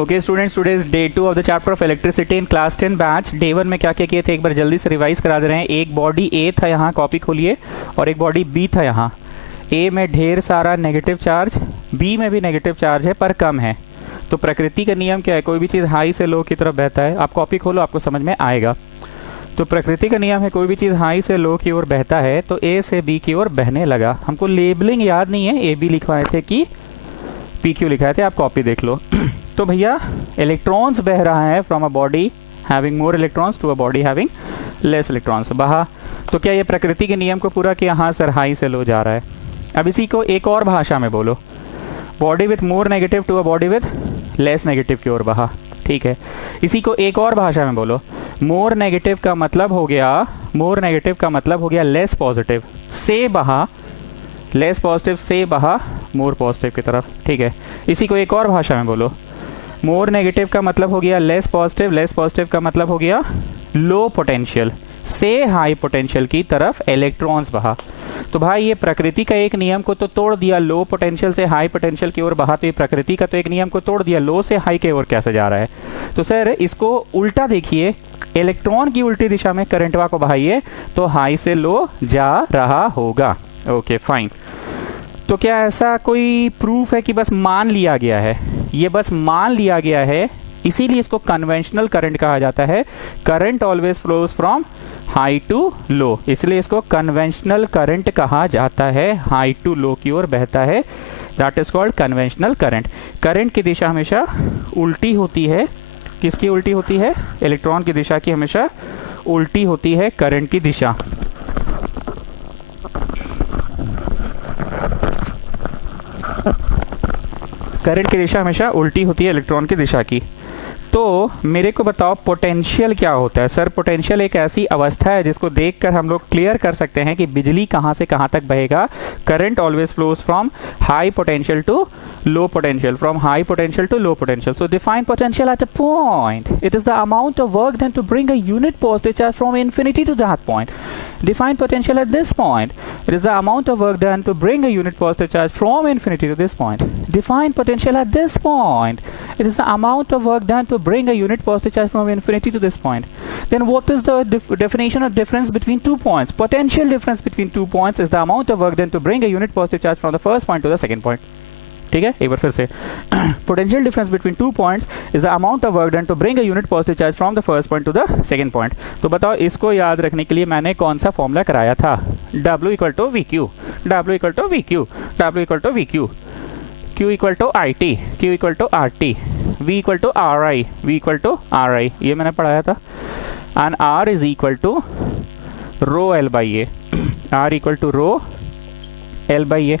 Okay students, today's day 2 of the chapter of electricity in class 10 batch. Day 1 में क्या क्या किए थे एक बार जल्दी से रिवाइज करा दे रहे हैं। एक बॉडी ए था, यहाँ कॉपी खोलिए, और एक बॉडी बी था। यहाँ ए में ढेर सारा नेगेटिव चार्ज, बी में भी नेगेटिव चार्ज है पर कम है। तो प्रकृति का नियम क्या है, कोई भी चीज़ हाई से लो की तरफ बहता है। आप कॉपी खोलो, आपको समझ में आएगा। तो प्रकृति का नियम है, कोई भी चीज़ हाई से लो की ओर बहता है तो ए से बी की ओर बहने लगा। हमको लेबलिंग याद नहीं है, ए बी लिखवाए थे कि पी क्यू लिखाए थे, आप कॉपी देख लो। तो भैया इलेक्ट्रॉन्स बह रहा है from a body having more electrons to a body having less electrons बहा। तो क्या ये प्रकृति के नियम को पूरा किया? हाँ सर, हाई से लो जा रहा है। अब इसी को एक और भाषा में बोलो, body with more negative to a body with less negative की ओर बहा। ठीक है, इसी को एक और भाषा में बोलो, मोर नेगेटिव का मतलब हो गया, मोर नेगेटिव का मतलब हो गया लेस पॉजिटिव से बहा, लेस पॉजिटिव से बहा मोर पॉजिटिव की तरफ। ठीक है, इसी को एक और भाषा में बोलो, मोर नेगेटिव का मतलब हो गया लेस पॉजिटिव, लेस पॉजिटिव का मतलब हो गया लो पोटेंशियल से हाई पोटेंशियल की तरफ इलेक्ट्रॉन्स बहा। तो भाई ये प्रकृति का एक नियम को तो तोड़ दिया, लो पोटेंशियल से हाई पोटेंशियल की ओर बहा। तो ये प्रकृति का तो एक नियम को तोड़ दिया, लो से हाई की ओर कैसे जा रहा है? तो सर इसको उल्टा देखिए, इलेक्ट्रॉन की उल्टी दिशा में करंटवा को बहाइए तो हाई से लो जा रहा होगा। Okay fine. तो क्या ऐसा कोई प्रूफ है कि बस मान लिया गया है? ये बस मान लिया गया है, इसीलिए इसको कन्वेंशनल करंट कहा जाता है। Current always flows from high to low, इसलिए इसको कन्वेंशनल करंट कहा जाता है। हाई टू लो की ओर बहता है, that is called conventional current. Current की दिशा हमेशा उल्टी होती है। किसकी उल्टी होती है? इलेक्ट्रॉन की दिशा की हमेशा उल्टी होती है करंट की दिशा। करंट की दिशा हमेशा उल्टी होती है इलेक्ट्रॉन की दिशा की। तो मेरे को बताओ पोटेंशियल क्या होता है? सर पोटेंशियल एक ऐसी अवस्था है जिसको देखकर हम लोग क्लियर कर सकते हैं कि बिजली कहां से कहां तक बहेगा। Current always flows from high potential to low potential, from high potential to low potential. So define potential at a point. It is the amount of work done to bring a unit positive charge from infinity to that point. Define potential at this point. It is the amount of work done to bring a unit positive charge from infinity to this point. Define potential at this point. It is the amount of work done to bring a unit positive charge from infinity to this point. Then what is the definition of difference between 2 points? Potential difference between 2 points is the amount of work done to bring a unit positive charge from the first point to the second point. ठीक है, एक बार फिर से potential difference between 2 points is the amount of work done to bring a unit positive charge from the first point to the second point. तो बताओ इसको याद रखने के लिए मैंने कौन सा फॉर्मूला कराया था? W equal to V Q, W equal to V Q, W equal to V Q, Q equal to I T, Q equal to R T, V equal to R I, V equal to R I, ये मैंने पढ़ाया था। And R is equal to rho L by A, R equal to rho L by A.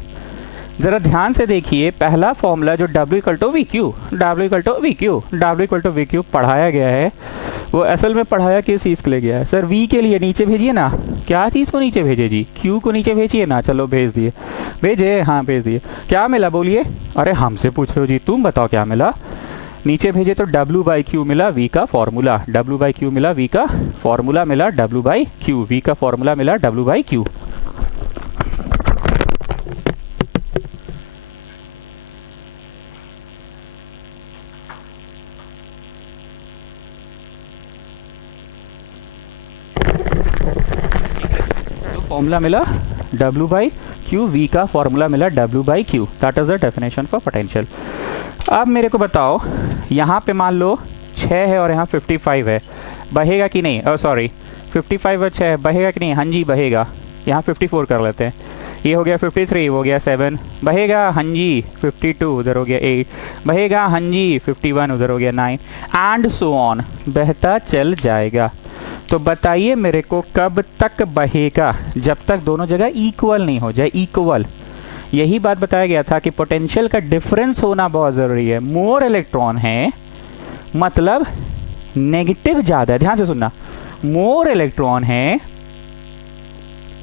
जरा ध्यान से देखिए, पहला formula जो W equal to V Q, W equal to V Q, W equal to V Q पढ़ाया गया है, वो असल में पढ़ाया किस चीज़ के लिए गया है? सर V के लिए नीचे भेजिए ना। क्या चीज़ को नीचे भेजे जी? Q को नीचे भेजिए ना। चलो भेज दिए, भेजे, हाँ भेज दिए। क्या मिला बोलिए? अरे हमसे पूछ रहे हो जी, तुम बताओ क्या मिला? नीचे भेजे तो W बाई क्यू मिला, V का फॉर्मूला, W बाई क्यू मिला, V का फॉर्मूला मिला, W बाई क्यू, V का फॉर्मूला मिला, W बाई क्यू। फॉर्मूला मिला W बाई क्यू, V का फॉर्मूला मिला W by Q, that is the definition for potential. अब मेरे को बताओ, यहाँ पे मान लो 6 है और यहाँ 55 है, बहेगा कि नहीं? सॉरी 55 और 6 बहेगा कि नहीं? हाँ जी बहेगा। यहाँ 54 कर लेते हैं, ये हो गया 53, हो गया 7, बहेगा हाँ जी 52, उधर हो गया 8, बहेगा हाँ जी 51, उधर हो गया 9 एंड सो ऑन, बहता चल जाएगा। तो बताइए मेरे को कब तक बहेगा? जब तक दोनों जगह इक्वल नहीं हो जाए, इक्वल। यही बात बताया गया था कि पोटेंशियल का डिफरेंस होना बहुत जरूरी है। मोर इलेक्ट्रॉन है मतलब नेगेटिव ज्यादा है, ध्यान से सुनना, मोर इलेक्ट्रॉन है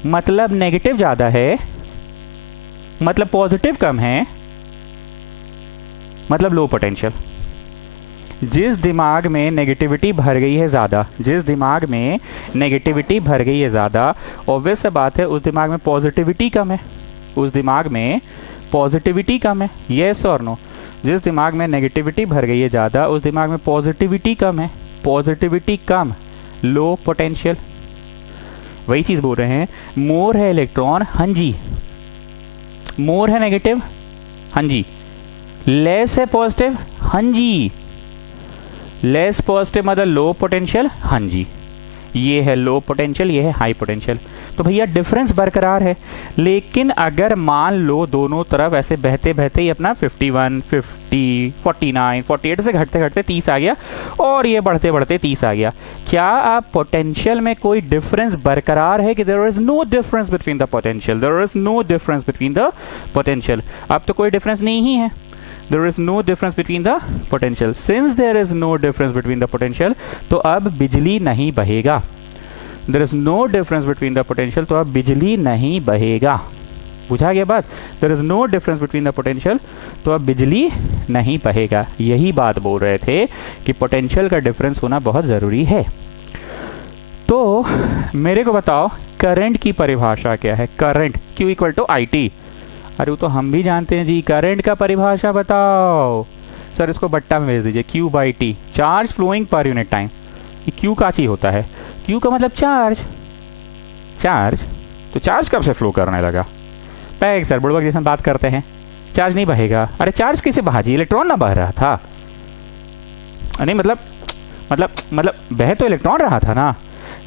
मतलब नेगेटिव ज्यादा है, मतलब पॉजिटिव कम है, मतलब लो पोटेंशियल। जिस दिमाग में नेगेटिविटी भर गई है ज़्यादा, जिस दिमाग में नेगेटिविटी भर गई है ज़्यादा, ऑब्वियस सा बात है उस दिमाग में पॉजिटिविटी कम है, उस दिमाग में पॉजिटिविटी कम है। येस और नो? जिस दिमाग में नेगेटिविटी भर गई है ज़्यादा, उस दिमाग में पॉजिटिविटी कम है। पॉजिटिविटी कम, लो पोटेंशियल। वही चीज़ बोल रहे हैं, मोर है इलेक्ट्रॉन, हाँ जी। मोर है नेगेटिव, हाँ जी। लेस है पॉजिटिव, हाँ जी। लेस पॉजिटिव मतलब लो पोटेंशियल, हाँ जी। ये है लो पोटेंशियल, ये है हाई पोटेंशियल। तो भैया डिफरेंस बरकरार है। लेकिन अगर मान लो दोनों तरफ ऐसे बहते बहते ही अपना 51, 50, 49, 48 से घटते घटते 30 आ गया, और ये बढ़ते बढ़ते 30 आ गया, क्या आप पोटेंशियल में कोई डिफरेंस बरकरार है कि there is no difference between the potential, there is no difference between the potential? अब तो कोई डिफरेंस नहीं ही है। There is no difference between the potential. Since there is no difference between the potential, तो अब बिजली नहीं बहेगा। There is no difference between the potential, तो अब बिजली नहीं बहेगा। बुझा गया बात? There is no difference between the potential, तो अब बिजली नहीं बहेगा। यही बात बोल रहे थे कि पोटेंशियल का डिफरेंस होना बहुत ज़रूरी है। तो मेरे को बताओ करंट की परिभाषा क्या है? Current Q equal to I T. अरे वो तो हम भी जानते हैं जी, करंट का परिभाषा बताओ। सर इसको बट्टा में भेज दीजिए, Q by T, charge flowing per unit time. ये Q का चीज होता है, Q का मतलब चार्ज। चार्ज तो चार्ज कब से फ्लो करने लगा? पैग सर बुड़बक जैसे बात करते हैं, चार्ज नहीं बहेगा। अरे चार्ज किसे बहा जी? इलेक्ट्रॉन ना बह रहा था। नहीं मतलब बह तो इलेक्ट्रॉन रहा था ना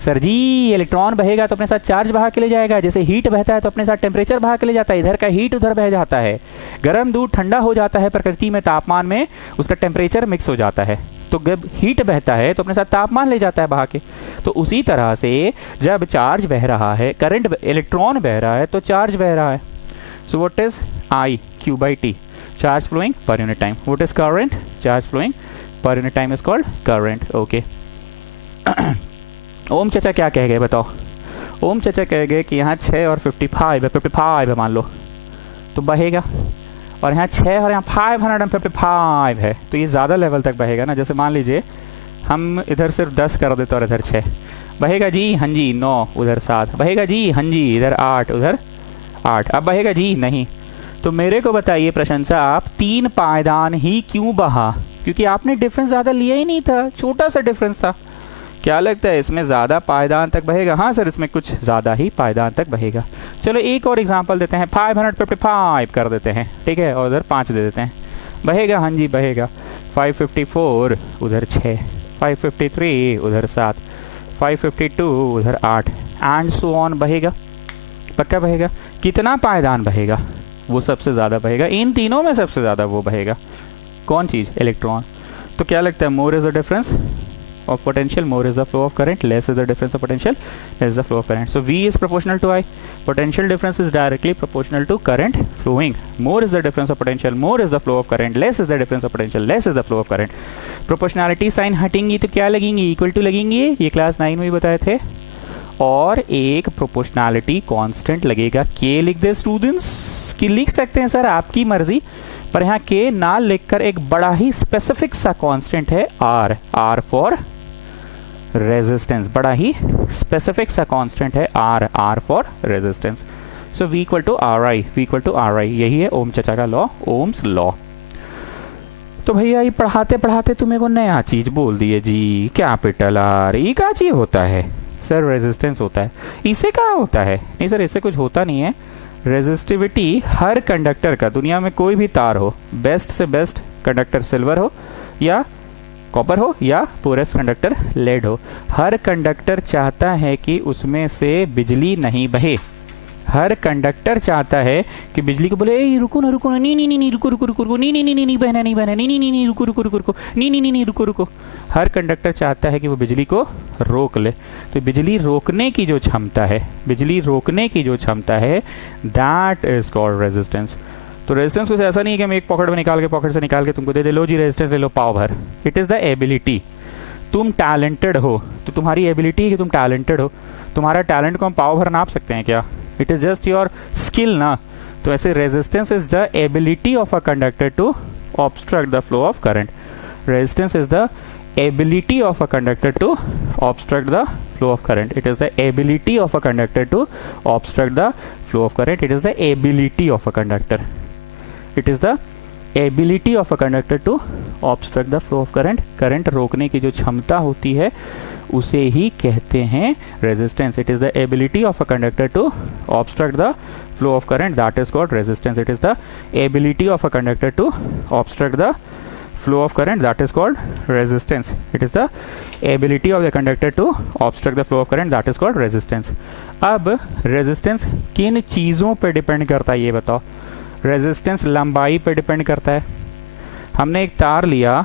सर जी। इलेक्ट्रॉन बहेगा तो अपने साथ चार्ज बहा के ले जाएगा। जैसे हीट बहता है तो अपने साथ टेम्परेचर बहा के ले जाता है, इधर का हीट उधर बह जाता है। गर्म दूध ठंडा हो जाता है प्रकृति में, तापमान में उसका टेम्परेचर मिक्स हो जाता है। तो जब हीट बहता है तो अपने साथ तापमान ले जाता है बहा के। तो उसी तरह से जब चार्ज बह रहा है, करंट इलेक्ट्रॉन बह रहा है, तो चार्ज बह रहा है। So what is I? Q by T, charge flowing per unit time. What is current? Charge flowing per unit time is called current. Okay. Ohm चाचा क्या कह गए बताओ? ओम चाचा कह गए कि यहाँ 6 और 55 है मान लो, तो बहेगा। और यहाँ 6 और यहाँ 555 है, तो ये ज़्यादा लेवल तक बहेगा ना। जैसे मान लीजिए हम इधर सिर्फ 10 कर देते और इधर 6, बहेगा जी हाँ जी 9, उधर 7, बहेगा जी हाँ जी इधर 8, उधर 8। अब बहेगा जी नहीं। तो मेरे को बताइए प्रशंसा, आप 3 पायदान ही क्यों बहा? क्योंकि आपने डिफरेंस ज़्यादा लिया ही नहीं था, छोटा सा डिफरेंस था। क्या लगता है इसमें ज़्यादा पायदान तक बहेगा? हाँ सर इसमें कुछ ज़्यादा ही पायदान तक बहेगा। चलो एक और एग्जांपल देते हैं, 555 कर देते हैं, ठीक है, और उधर 5 दे देते हैं। बहेगा हाँ जी बहेगा। 554 उधर 6, 553 उधर 7, 552 उधर 8, एंड सो ऑन। बहेगा, पक्का बहेगा। कितना पायदान बहेगा? वो सबसे ज़्यादा बहेगा। इन तीनों में सबसे ज़्यादा वो बहेगा। कौन चीज़? इलेक्ट्रॉन। तो क्या लगता है, मोर is the difference of potential, more is the flow of current, less is the difference of potential, less is the flow of current. So V is proportional to I. Potential difference is directly proportional to current flowing. More is the difference of potential, more is the flow of current, less is the difference of potential, less is the flow of current. Proportionality sign हटेंगी तो क्या लगेंगी? Equal to लगेंगी, ये class 9 में भी बताए थे। और एक प्रोपोर्शनैलिटी कांस्टेंट लगेगा, K लिख दे स्टूडेंट्स। कि लिख सकते हैं सर आपकी मर्जी, पर यहाँ K ना लिखकर एक बड़ा ही स्पेसिफिक सा कांस्टेंट है R, R फॉर रेजिस्टेंस। बड़ा ही स्पेसिफिक सा कांस्टेंट है R, R for resistance. So V equal to R I, V equal to R I. यही है ओम चाचा का लॉ, ओम्स लॉ। तो भैया ये पढ़ाते पढ़ाते तुम्हें को नया चीज बोल दिए जी, कैपिटल R। ये क्या चीज होता है? सर रेजिस्टेंस होता है। इसे क्या होता है? नहीं सर इससे कुछ होता नहीं है। रेजिस्टिविटी हर कंडक्टर का, दुनिया में कोई भी तार हो, बेस्ट से बेस्ट कंडक्टर सिल्वर हो या कॉपर हो या पोरस कंडक्टर लेड हो, हर कंडक्टर चाहता है कि उसमें से बिजली नहीं बहे। हर कंडक्टर चाहता है कि बिजली को बोले ए रुको ना रुको ना, नहीं नहीं नहीं रुको रुको रुको रुको, नहीं नहीं नहीं नहीं बहना नहीं बहना, नहीं नहीं नहीं रुको रुको रुको रुको, नहीं नहीं नहीं रुको रुको। हर कंडक्टर चाहता है कि वो बिजली को रोक ले। तो बिजली रोकने की जो क्षमता है, बिजली रोकने की जो क्षमता है, दैट इज कॉल्ड रेजिस्टेंस। तो रेजिस्टेंस कुछ ऐसा नहीं है कि हम एक पॉकेट में निकाल के, पॉकेट से निकाल के तुमको दे दे, लो जी रेजिस्टेंस ले लो पाव भर। It is the ability. तुम टैलेंटेड हो तो तुम्हारी एबिलिटी है कि तुम टैलेंटेड हो। तुम्हारा टैलेंट को हम पाव भर नाप सकते हैं क्या? It is just your skill ना। तो ऐसे resistance is the ability of a conductor to obstruct the flow of current. Resistance is the ability of a conductor to obstruct the flow of current. It is the ability of a conductor to obstruct the flow of current. It is the ability of a conductor. It is the ability of a conductor to obstruct the flow of current, current रोकने की जो क्षमता होती है उसे ही कहते हैं resistance. It is the ability of a conductor to obstruct the flow of current, that is called resistance. It is the ability of a conductor to obstruct the flow of current, that is called resistance. It is the ability of the conductor to obstruct the flow of current, that is called resistance. अब resistance किन चीज़ों पे depend करता है ये बताओ. resistance लंबाई पे डिपेंड करता है. हमने एक तार लिया,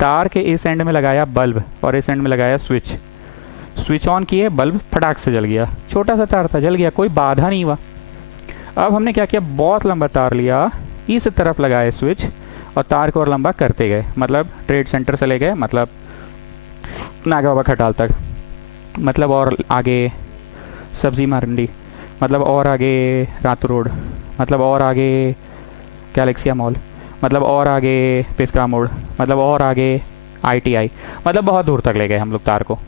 तार के इस एंड में लगाया बल्ब और इस एंड में लगाया स्विच. स्विच ऑन किए, बल्ब फटाक से जल गया. छोटा सा तार था, जल गया, कोई बाधा नहीं हुआ. अब हमने क्या किया, बहुत लंबा तार लिया, इस तरफ लगाए स्विच और तार को और लंबा करते गए. मतलब ट्रेड सेंटर से ले गए, मतलब नागा बाबा खटाल तक, मतलब और आगे सब्जी मंडी, मतलब और आगे रातू रोड, मतलब और आगे गैलेक्सिया मॉल, मतलब और आगे पिस्का मोड़, मतलब और आगे ITI, मतलब बहुत दूर तक ले गए हम लोग तार को.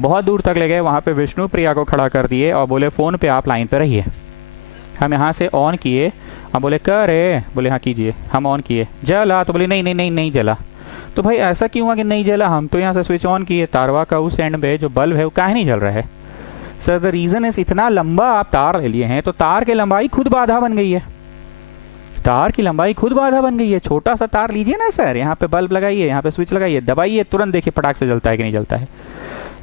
बहुत दूर तक ले गए, वहाँ पे विष्णु प्रिया को खड़ा कर दिए और बोले फ़ोन पे आप लाइन पे रहिए. हम यहाँ से ऑन किए, हम बोले करे, बोले हाँ कीजिए. हम ऑन किए, जला, तो बोले नहीं नहीं नहीं नहीं जला. तो भाई ऐसा क्यों हुआ कि नहीं जला? हम तो यहाँ से स्विच ऑन किए, तारवा का उस एंड पे जो बल्ब है वो काहे नहीं जल रहा है? सर द रीज़न इज, इतना लंबा आप तार ले लिए हैं तो तार की लंबाई खुद बाधा बन गई है. तार की लंबाई खुद बाधा बन गई है. छोटा सा तार लीजिए ना सर, यहाँ पे बल्ब लगाइए, यहाँ पे स्विच लगाइए, दबाइए, तुरंत देखिए फटाक से जलता है कि नहीं जलता है.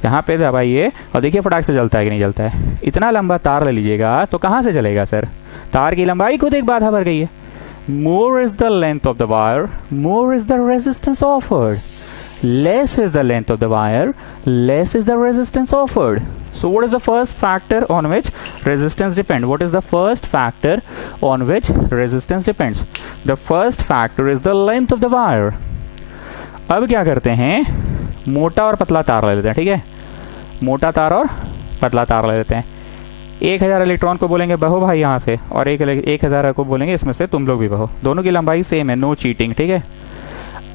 यहाँ पे दबाइए और देखिए फटाक से जलता है कि नहीं जलता है. इतना लंबा तार ले लीजिएगा तो कहाँ से जलेगा सर? तार की लंबाई खुद एक बाधा बढ़ गई है. मोर is the length of the wire, more is the resistance offered. Less is the length of the wire, less is the resistance offered. So what is the first factor on which resistance depends? What is the first factor on which resistance depends? The first factor is the length of the wire. अब क्या करते हैं, मोटा और पतला तार ले लेते हैं. ठीक है, मोटा तार और पतला तार ले लेते हैं. 1000 इलेक्ट्रॉन को बोलेंगे बहो भाई यहाँ से, और 1000 को बोलेंगे इसमें से तुम लोग भी बहो. दोनों की लंबाई सेम है, नो चीटिंग. ठीक है,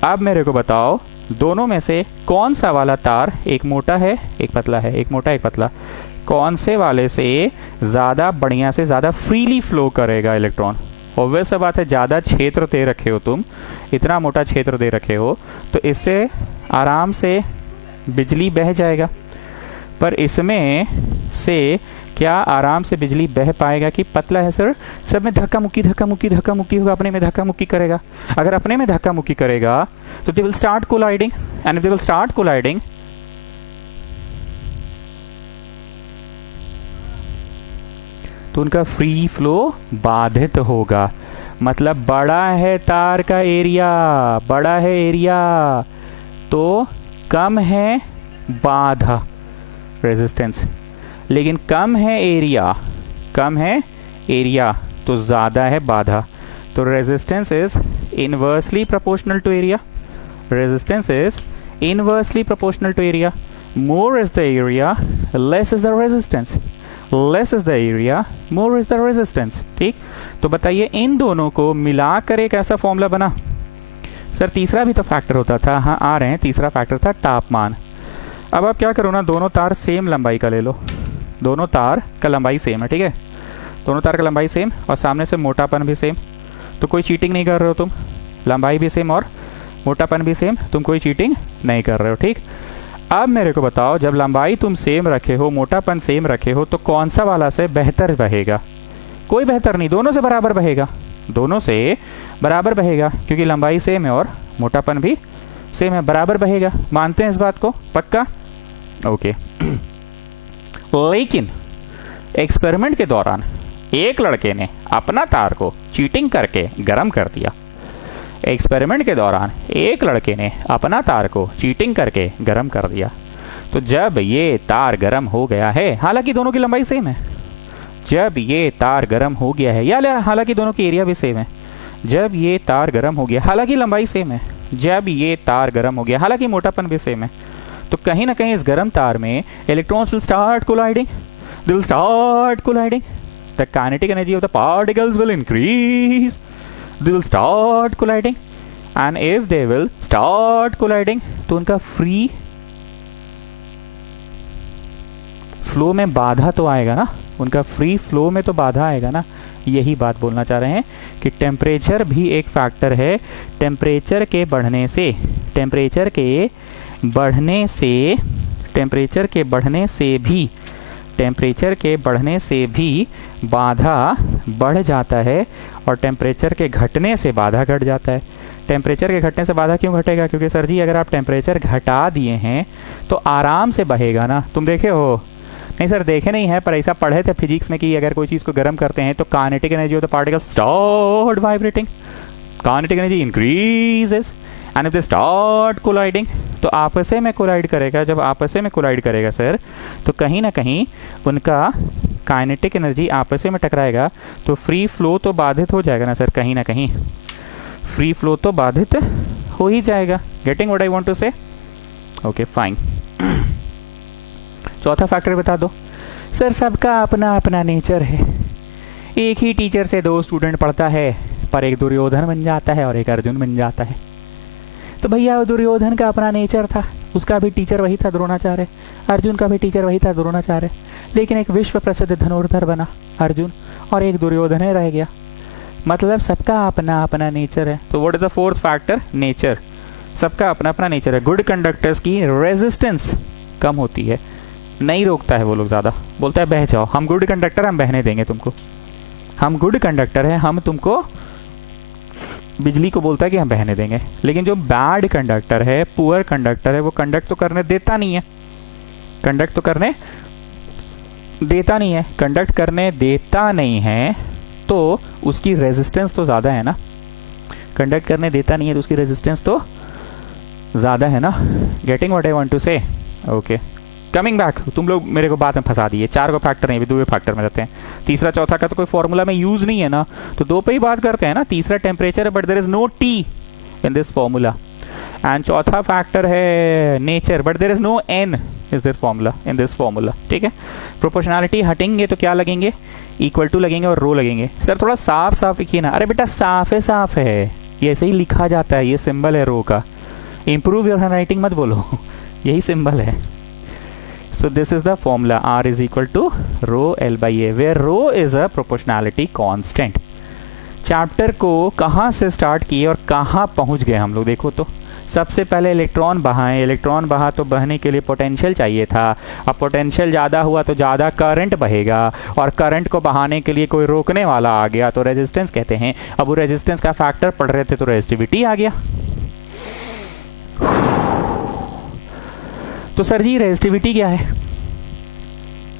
अब मेरे को बताओ दोनों में से कौन सा वाला तार, एक मोटा है एक पतला है, एक मोटा एक पतला, कौन से वाले से ज़्यादा बढ़िया से ज़्यादा फ्रीली फ्लो करेगा इलेक्ट्रॉन? ऑब्वियस सा बात है, ज़्यादा क्षेत्र दे रखे हो तुम, इतना मोटा क्षेत्र दे रखे हो तो इससे आराम से बिजली बह जाएगा. पर इसमें से क्या आराम से बिजली बह पाएगा कि पतला है सर? सब में धक्का मुक्की होगा, अपने में धक्का मुक्की करेगा. अगर अपने में धक्का मुक्की करेगा तो they will start colliding, and they will start colliding तो उनका फ्री फ्लो बाधित होगा. मतलब बड़ा है तार का एरिया, बड़ा है एरिया तो कम है बाधा रेजिस्टेंस, लेकिन कम है एरिया तो ज़्यादा है बाधा. तो resistance is inversely proportional to area. Resistance is inversely proportional to area. More is the area, less is the resistance. Less is the area, more is the resistance. ठीक, तो बताइए इन दोनों को मिलाकर एक ऐसा फॉर्मूला बना. सर तीसरा भी तो फैक्टर होता था. हाँ आ रहे हैं, तीसरा फैक्टर था तापमान. अब आप क्या करो ना, दोनों तार सेम लंबाई का ले लो. दोनों तार का लंबाई सेम है. ठीक है, दोनों तार का लंबाई सेम और सामने से मोटापन भी सेम. तो कोई चीटिंग नहीं कर रहे हो तुम. लंबाई भी सेम और मोटापन भी सेम, तुम कोई चीटिंग नहीं कर रहे हो. ठीक, अब मेरे को बताओ जब लंबाई तुम सेम रखे हो, मोटापन सेम रखे हो, तो कौन सा वाला से बेहतर बहेगा? कोई बेहतर नहीं, दोनों से बराबर बहेगा. दोनों से बराबर बहेगा क्योंकि लंबाई सेम है और मोटापन भी सेम है, बराबर बहेगा. मानते हैं इस बात को? पक्का? ओके. लेकिन एक्सपेरिमेंट के दौरान एक लड़के ने अपना तार को चीटिंग करके गर्म कर दिया. एक्सपेरिमेंट के दौरान एक लड़के ने अपना तार को चीटिंग करके गर्म कर दिया. तो जब ये तार गर्म हो गया है, हालांकि दोनों की लंबाई सेम है, जब ये तार गर्म हो गया है, या हालांकि दोनों की एरिया भी सेम है, जब ये तार गर्म हो गया, हालांकि लंबाई सेम है, जब ये तार गर्म हो गया, हालांकि मोटापन भी सेम है, तो कहीं ना कहीं इस गर्म तार में electrons will start colliding. They will start colliding. The kinetic energy of the particles will increase. They will start colliding, and if they will start colliding तो उनका फ्री फ्लो में बाधा तो आएगा ना, उनका फ्री फ्लो में तो बाधा आएगा ना. यही बात बोलना चाह रहे हैं कि टेम्परेचर भी एक फैक्टर है। टेम्परेचर के बढ़ने से भी बाधा बढ़ जाता है और टेम्परेचर के घटने से बाधा घट जाता है। टेम्परेचर के घटने से बाधा क्यों घटेगा? क्योंकि सर जी अगर आप टेम्परेचर घटा दिए हैं तो आराम से बहेगा ना। तुम देखे हो? नहीं सर देखे नहीं है, पर ऐसा पढ़े थे फिजिक्स में कि अगर कोई चीज़ को गर्म करते हैं तो kinetic energy of the particle start vibrating, kinetic energy increases and if they start colliding, तो आपस में कोलाइड करेगा। जब आपस में कोलाइड करेगा सर तो कहीं ना कहीं उनका काइनेटिक एनर्जी आपस में टकराएगा, तो फ्री फ्लो तो बाधित हो जाएगा ना सर, कहीं ना कहीं फ्री फ्लो तो बाधित हो ही जाएगा। Getting what I want to say? Okay fine. चौथा फैक्टर बता दो। सर सबका अपना अपना नेचर है, एक ही टीचर से दो स्टूडेंट पढ़ता है, पर एक दुर्योधन बन जाता है और एक अर्जुन बन जाता है। तो भैया दुर्योधन का अपना नेचर था, उसका भी टीचर वही था द्रोणाचार्य, अर्जुन का भी टीचर वही था द्रोणाचार्य, लेकिन एक विश्व प्रसिद्ध धनुर्धर बना अर्जुन और एक दुर्योधन रह गया। मतलब सबका अपना अपना नेचर है। तो what is the fourth factor? Nature. सबका अपना अपना नेचर है। गुड कंडक्टर्स की रेजिस्टेंस कम होती है, नहीं रोकता है वो लोग ज़्यादा, बोलता है बह जाओ, हम गुड कंडक्टर, हम बहने देंगे तुमको, हम गुड कंडक्टर है, हम तुमको, बिजली को बोलता है कि हम बहने देंगे। लेकिन जो बैड कंडक्टर है, पुअर कंडक्टर है, वो कंडक्ट तो करने देता नहीं है, कंडक्ट तो करने देता नहीं है, कंडक्ट करने देता नहीं है तो उसकी रेजिस्टेंस तो ज़्यादा है ना, कंडक्ट करने देता नहीं है तो उसकी रेजिस्टेंस तो ज़्यादा है ना। Getting what I want to say? Okay coming back. तुम लोग मेरे को बात में फंसा दिए, चार को फैक्टर नहीं, दो फैक्टर में रहते हैं। तीसरा चौथा का तो कोई फॉर्मूला में यूज नहीं है ना, तो दो पे ही बात करते हैं ना। तीसरा टेम्परेचर है but there is no T in this formula, and चौथा फैक्टर है nature but there is no N is this formula in this formula. ठीक है, प्रोपोर्शनैलिटी हटेंगे तो क्या लगेंगे? इक्वल टू लगेंगे और रो लगेंगे। सर थोड़ा साफ साफ लिखिए ना। अरे बेटा साफ है, ये ऐसे ही लिखा जाता है, ये सिंबल है रो का। इंप्रूव योर हैंडराइटिंग मत बोलो, यही सिंबल है। So this is the formula, R is equal to rho L by A, where rho is a proportionality constant. Chapter को कहाँ से स्टार्ट किए और कहाँ पहुँच गए हम लोग? देखो तो सबसे पहले इलेक्ट्रॉन बहाएं, इलेक्ट्रॉन बहा तो बहने के लिए पोटेंशियल चाहिए था। अब पोटेंशियल ज़्यादा हुआ तो ज़्यादा करंट बहेगा, और करंट को बहाने के लिए कोई रोकने वाला आ गया तो रेजिस्टेंस कहते हैं। अब वो रेजिस्टेंस का फैक्टर पढ़ रहे थे तो रेजिस्टिविटी आ गया। तो सर जी रेजिस्टिविटी क्या है?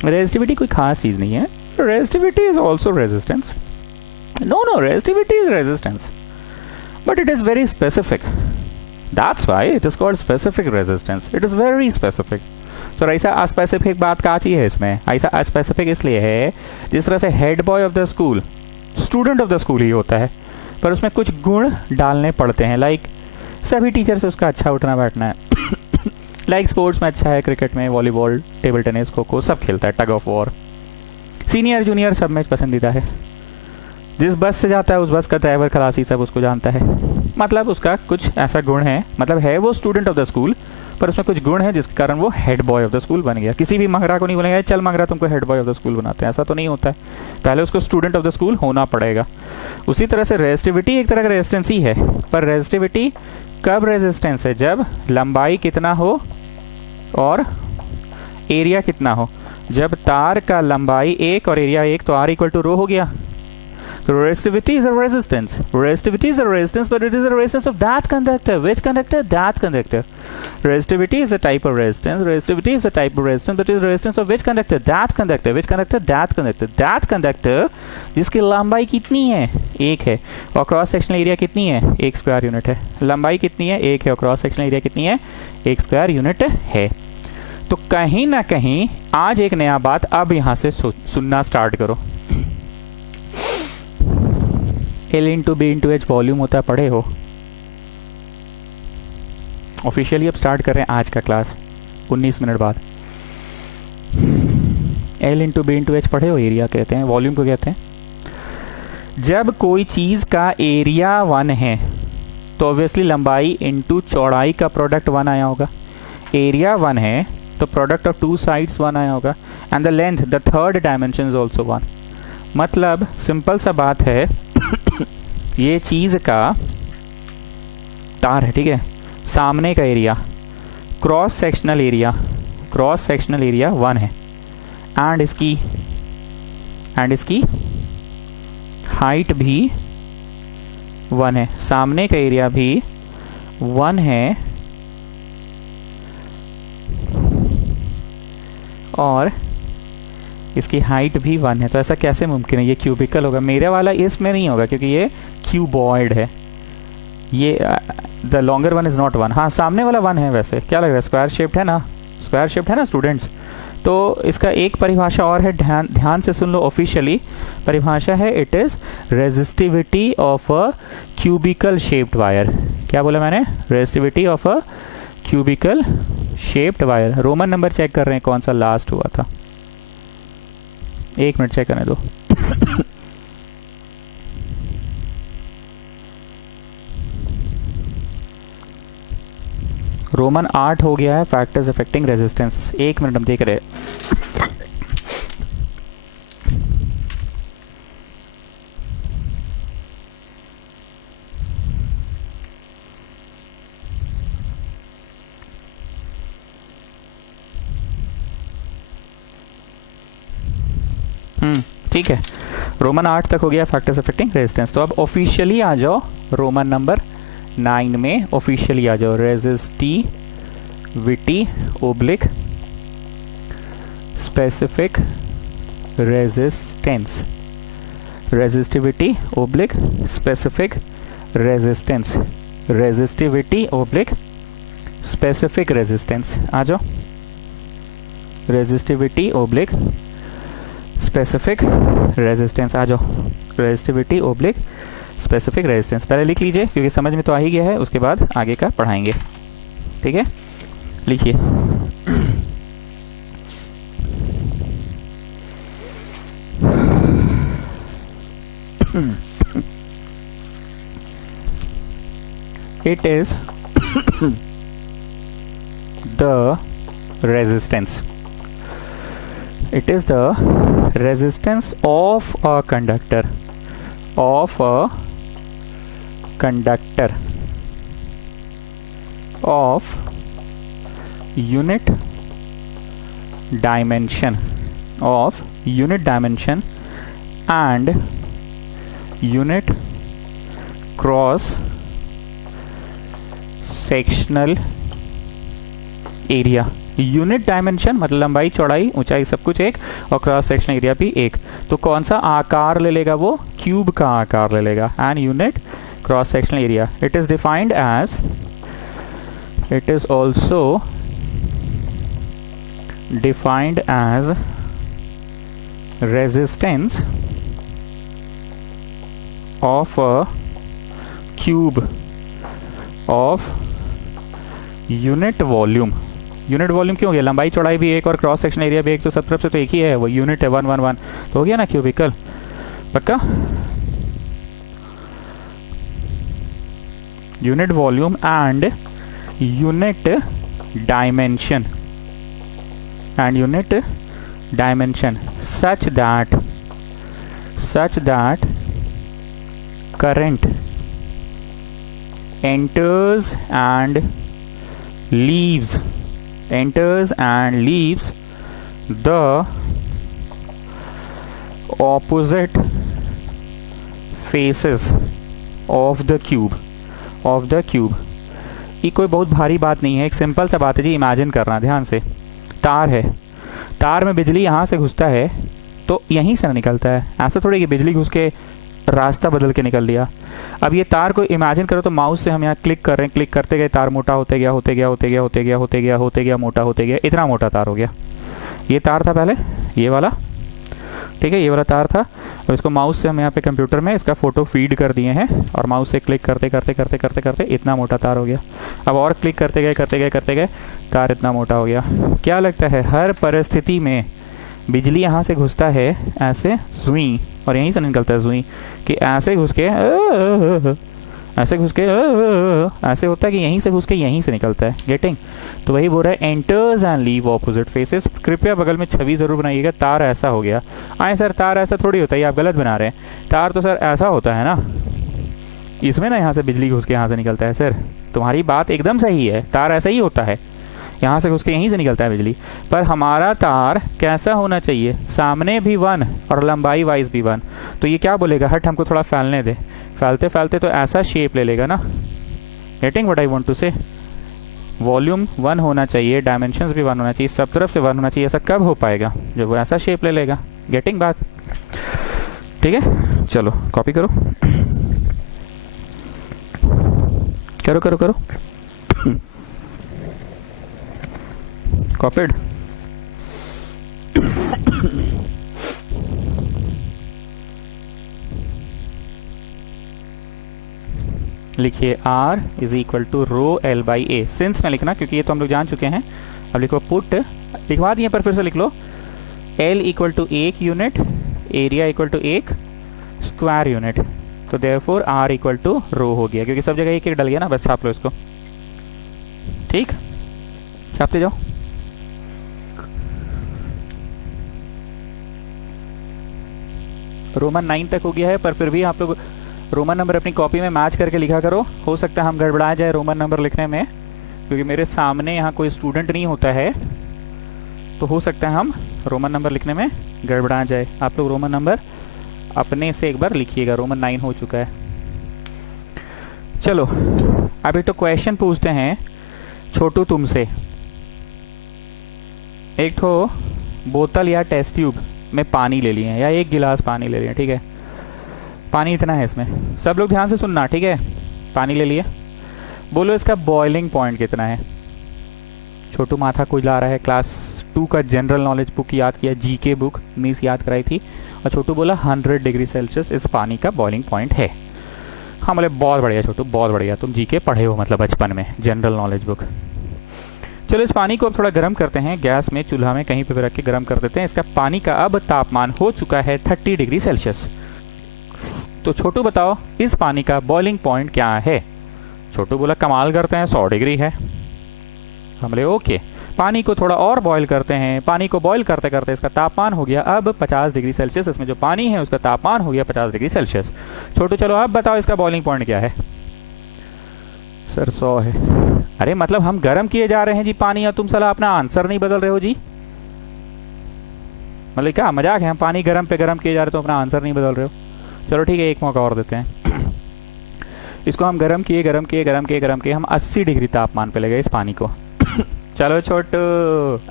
रेजिस्टिविटी कोई खास चीज नहीं है। Resistivity is also resistance. No resistivity is resistance but it is very specific, that's why it is called specific resistance. It is very specific. तो ऐसा अस्पेसिफिक बात काची है इसमें? ऐसा अस्पेसिफिक इसलिए है जिस तरह से head boy of the school student of the school ही होता है, पर उसमें कुछ गुण डालने पड़ते हैं। लाइक सभी टीचर से उसका अच्छा उठना बैठना है, लाइक स्पोर्ट्स में अच्छा है, क्रिकेट में, volleyball, table tennis, kho kho सब खेलता है, tug of war, senior junior सब में पसंदीदा है। जिस बस से जाता है उस बस का ड्राइवर खलासी सब उसको जानता है। मतलब उसका कुछ ऐसा गुण है, मतलब है वो स्टूडेंट ऑफ द स्कूल, पर उसमें कुछ गुण है जिसके कारण वो head boy of the school बन गया। किसी भी मंगरा को नहीं बोलेंगे चल मंगरा तुमको head boy of the school बनाते हैं, ऐसा तो नहीं होता है। पहले उसको स्टूडेंट ऑफ द स्कूल होना पड़ेगा। उसी तरह से रेजिस्टिविटी एक तरह का रेजिस्टेंस ही है, पर रेजिस्टिविटी कब रेजिस्टेंस है? जब लंबाई कितना हो और एरिया कितना हो। जब तार का लंबाई 1 और एरिया 1 तो R इक्वल टू रो हो गया। तो resistivity is a resistance. Resistivity is a resistance, but it is a resistance of that conductor. Which conductor? That conductor. Resistivity is a type of resistance. Resistivity is a type of resistance, but it is a resistance of which conductor? That conductor. Which conductor? That conductor. That conductor जिसकी लंबाई कितनी है? 1 है, और cross sectional area कितनी है? 1 square unit है। लंबाई कितनी है? 1 है, और क्रॉस सेक्शनल एरिया कितनी है? 1 स्क्वायर यूनिट है। तो कहीं ना कहीं आज एक नया बात अब यहां से सुनना स्टार्ट करो। L into B into H volume होता है, पढ़े हो? ऑफिशियली अब स्टार्ट कर रहे हैं आज का क्लास 19 मिनट बाद। L into B into H पढ़े हो? एरिया कहते हैं, वॉल्यूम को कहते हैं। जब कोई चीज का एरिया 1 है तो ऑब्वियसली लंबाई इंटू चौड़ाई का प्रोडक्ट 1 आया होगा। एरिया 1 है तो प्रोडक्ट ऑफ 2 साइड्स 1 आया होगा, and the length the third dimension is also 1। मतलब सिंपल सा बात है ये चीज का तार है, ठीक है, सामने का एरिया क्रॉस सेक्शनल एरिया 1 है एंड इसकी हाइट भी 1 है, सामने का एरिया भी 1 है और इसकी हाइट भी 1 है। तो ऐसा कैसे मुमकिन है? ये क्यूबिकल होगा। मेरे वाला इसमें नहीं होगा क्योंकि ये क्यूबॉइड है। ये the longer one is not 1। हाँ, सामने वाला 1 है। वैसे क्या लग रहा है? स्क्वायर शेप्ड है ना, स्क्वायर शेप्ड है ना स्टूडेंट्स। तो इसका एक परिभाषा और है, ध्यान से सुन लो। ऑफिशियली परिभाषा है it is resistivity of a cubical shaped wire. क्या बोला मैंने? Resistivity of a cubical shaped wire. Roman number check कर रहे हैं कौन सा लास्ट हुआ था, 1 मिनट चेक करने दो। रोमन 8 हो गया है, फैक्टर्स अफेक्टिंग रेजिस्टेंस। 1 मिनट हम देख रहे हैं। ठीक है, रोमन 8 तक हो गया फैक्टर्स अफेक्टिंग रेजिस्टेंस। तो अब ऑफिशियली आ जाओ रोमन नंबर 9 में। ऑफिशियली आ जाओ, resistivity oblique specific resistance. Resistivity oblique specific resistance. Resistivity oblique specific resistance. आ जाओ, रेजिस्टिविटी ओब्लिक स्पेसिफिक रेजिस्टेंस। आ जाओ, रेजिस्टिविटी ओब्लिक स्पेसिफिक रेजिस्टेंस। पहले लिख लीजिए क्योंकि समझ में तो आ ही गया है, उसके बाद आगे का पढ़ाएंगे। ठीक है, लिखिए। It is the resistance, it is the resistance of a conductor of unit dimension and unit cross sectional area। Unit dimension मतलब लंबाई, चौड़ाई, ऊंचाई सब कुछ एक, और क्रॉस सेक्शन एरिया भी एक। तो कौन सा आकार ले लेगा? वो क्यूब का आकार ले लेगा। And unit cross sectional area, it is defined as, it is also defined as resistance of a cube of unit volume. Unit volume क्यों हो गया? लंबाई चौड़ाई भी एक और क्रॉस सेक्शन एरिया भी एक, तो सब तरफ से तो एक ही है, वो यूनिट है 1 1 1। तो हो गया ना क्यूबिकल। पक्का? Unit volume and unit dimension such that current enters and leaves the opposite faces of the cube। ये कोई बहुत भारी बात नहीं है, एक सिंपल सा बात है जी। इमेजिन करना ध्यान से, तार है, तार में बिजली यहाँ से घुसता है तो यहीं से निकलता है। ऐसा थोड़ी कि बिजली घुस के रास्ता बदल के निकल लिया। अब ये तार को इमेजिन करो तो माउस से हम यहाँ क्लिक कर रहे हैं, क्लिक करते गए तार मोटा होते गया, मोटा होते गया, इतना मोटा तार हो गया। ये तार था पहले, ये वाला, ठीक है, ये वाला तार था। और इसको माउस से हम यहाँ पे कंप्यूटर में इसका फोटो फीड कर दिए हैं, और माउस से क्लिक करते करते इतना मोटा तार हो गया। अब और क्लिक करते गए तार इतना मोटा हो गया। क्या लगता है हर परिस्थिति में बिजली यहाँ से घुसता है ऐसे सुई, और यहीं से निकलता है सुई, कि ऐसे घुस के ऐसे घुस के ऐसे होता है कि यहीं से घुस के यहीं से निकलता है, गेटिंग। तो वही बोल रहा है enters and leave opposite faces. कृपया बगल में छवि जरूर बनाइएगा। तार ऐसा हो गया। आए सर, तार ऐसा थोड़ी होता है, आप गलत बना रहे हैं। तार तो सर ऐसा होता है ना, इसमें ना यहाँ से बिजली घुस के यहाँ से निकलता है। सर तुम्हारी बात एकदम सही है, तार ऐसा ही होता है, यहाँ से घुस के यहीं से निकलता है बिजली। पर हमारा तार कैसा होना चाहिए, सामने भी 1 और लंबाई वाइज भी 1। तो ये क्या बोलेगा, हट हमको थोड़ा फैलने दे। फैलते फैलते तो ऐसा शेप ले लेगा ना। Getting what I want to say. Volume 1 होना चाहिए, डायमेंशंस भी 1 होना चाहिए, सब तरफ से 1 होना चाहिए। ऐसा कब हो पाएगा, जब वो ऐसा शेप ले लेगा। गेटिंग बात, ठीक है। चलो कॉपी करो करो करो करो। कॉपीड। लिखिए R is equal to rho L by A. सिंस में लिखना क्योंकि ये तो हम लोग जान चुके हैं। अब लिखो पुट, लिखवा दिए पर फिर से लिख लो। L equal to 1 unit, area equal to 1 square unit. तो therefore R equal to rho हो गया, क्योंकि सब जगह एक एक डल गया ना। बस छाप लो इसको, ठीक, छापते जाओ। रोमन 9 तक हो गया है, पर फिर भी आप लोग रोमन नंबर अपनी कॉपी में मैच करके लिखा करो। हो सकता है हम गड़बड़ा जाए रोमन नंबर लिखने में, क्योंकि मेरे सामने यहाँ कोई स्टूडेंट नहीं होता है, तो हो सकता है हम रोमन नंबर लिखने में गड़बड़ा जाए। आप लोग रोमन नंबर अपने से एक बार लिखिएगा। रोमन 9 हो चुका है। चलो अभी तो क्वेश्चन पूछते हैं छोटू तुमसे। एक तो बोतल या टेस्ट ट्यूब में पानी ले लिए, या एक गिलास पानी ले लिए, ठीक है। पानी इतना है इसमें, सब लोग ध्यान से सुनना, ठीक है। पानी ले लिए, बोलो इसका बॉइलिंग पॉइंट कितना है। छोटू माथा खुजला रहा है, क्लास 2 का जनरल नॉलेज बुक याद किया, जीके बुक मिस याद कराई थी, और छोटू बोला 100 डिग्री सेल्सियस इस पानी का बॉइलिंग पॉइंट है। हाँ बोले बहुत बढ़िया छोटू, बहुत बढ़िया, तुम जीके पढ़े हो मतलब बचपन में, जनरल नॉलेज बुक। चलो इस पानी को अब थोड़ा गर्म करते हैं, गैस में चूल्हा में कहीं पे भी रख के गर्म कर देते हैं। इसका पानी का अब तापमान हो चुका है 30 डिग्री सेल्सियस। तो छोटू बताओ इस पानी का बॉइलिंग पॉइंट क्या है। छोटू बोला कमाल करते हैं, 100 डिग्री है। हम बोले ओके, पानी को थोड़ा और बॉईल करते हैं। पानी को बॉईल करते करते इसका तापमान हो गया अब 50 डिग्री सेल्सियस। इसमें जो पानी है उसका तापमान हो गया 50 डिग्री सेल्सियस। छोटू चलो अब बताओ इसका बॉइलिंग पॉइंट क्या है। सर 100 है। अरे मतलब हम गर्म किए जा रहे हैं जी पानी, और तुम साला अपना आंसर नहीं बदल रहे हो जी। मतलब क्या मजाक है, हम पानी गर्म पे गर्म किए जा रहे हो तो अपना आंसर नहीं बदल रहे हो। चलो ठीक है, एक मौका और देते हैं। इसको हम गर्म किए, हम 80 डिग्री तापमान पे ले गए इस पानी को। चलो छोटू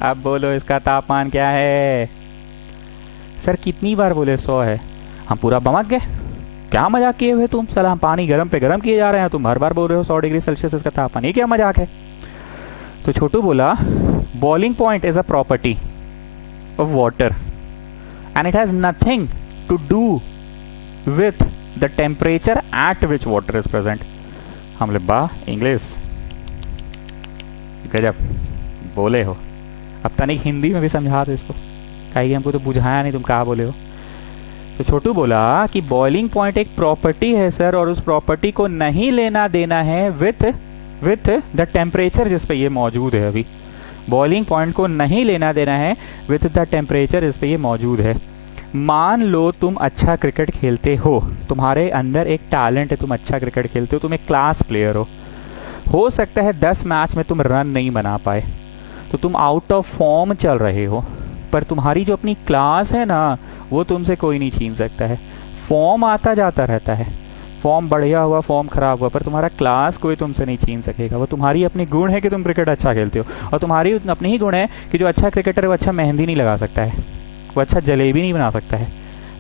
अब बोलो इसका तापमान क्या है। सर कितनी बार बोले 100 है, हम पूरा बमक गए। क्या मजाक किए हुए तुम साला, हम पानी गर्म पे गर्म किए जा रहे हैं, तुम हर बार बोल रहे हो 100 डिग्री सेल्सियस इसका तापमान, ये क्या मजाक है। तो छोटू बोला boiling point is a property of water and it has nothing to do with the temperature at which water is present। हम ले बा इंग्लिश गजब बोले हो। अब तनिक हिंदी में भी समझा दो इसको, कहीं हमको तो बुझाया नहीं तुम कहा बोले हो। तो छोटू बोला कि बॉइलिंग पॉइंट एक प्रॉपर्टी है सर, और उस प्रॉपर्टी को नहीं लेना देना है विथ द टेम्परेचर जिस पे ये मौजूद है। अभी बॉइलिंग पॉइंट को नहीं लेना देना है विथ द टेम्परेचर जिस पे ये मौजूद है। मान लो तुम अच्छा क्रिकेट खेलते हो, तुम्हारे अंदर एक टैलेंट है, तुम अच्छा क्रिकेट खेलते हो, तुम एक क्लास प्लेयर हो सकता है 10 मैच में तुम रन नहीं बना पाए, तो तुम आउट ऑफ फॉर्म चल रहे हो, पर तुम्हारी जो अपनी क्लास है ना वो तुमसे कोई नहीं छीन सकता है। फॉर्म आता जाता रहता है, फॉर्म बढ़िया हुआ फॉर्म खराब हुआ, पर तुम्हारा क्लास कोई तुमसे नहीं छीन सकेगा। वो तुम्हारी अपनी गुण है कि तुम क्रिकेट अच्छा खेलते हो, और तुम्हारी अपनी ही गुण है कि जो अच्छा क्रिकेटर है वो अच्छा मेहंदी नहीं लगा सकता है, वो अच्छा जलेबी नहीं बना सकता है,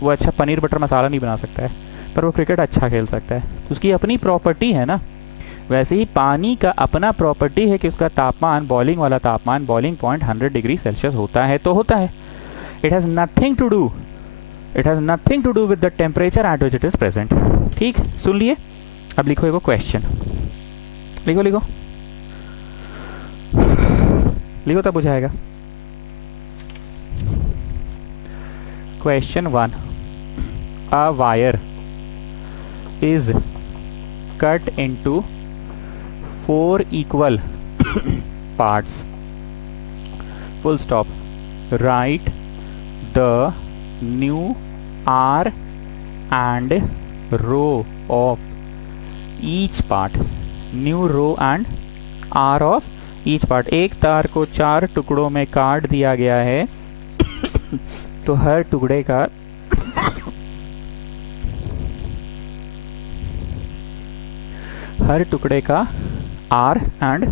वो अच्छा पनीर बटर मसाला नहीं बना सकता है, पर वो क्रिकेट अच्छा खेल सकता है। तो उसकी अपनी प्रॉपर्टी है ना। वैसे ही पानी का अपना प्रॉपर्टी है कि उसका तापमान, बॉइलिंग वाला तापमान, बॉइलिंग पॉइंट 100 डिग्री सेल्सियस होता है तो होता है। It has nothing to do with the temperature at which it is present. ठीक, सुन लिए। अब लिखो एगो क्वेश्चन, लिखो तब बुझाएगा। Question 1. A wire is cut into 4 equal parts. Full stop. Write the new R and row of each part. New row and R of each part. एक तार को 4 टुकड़ों में काट दिया गया है तो हर टुकड़े का आर एंड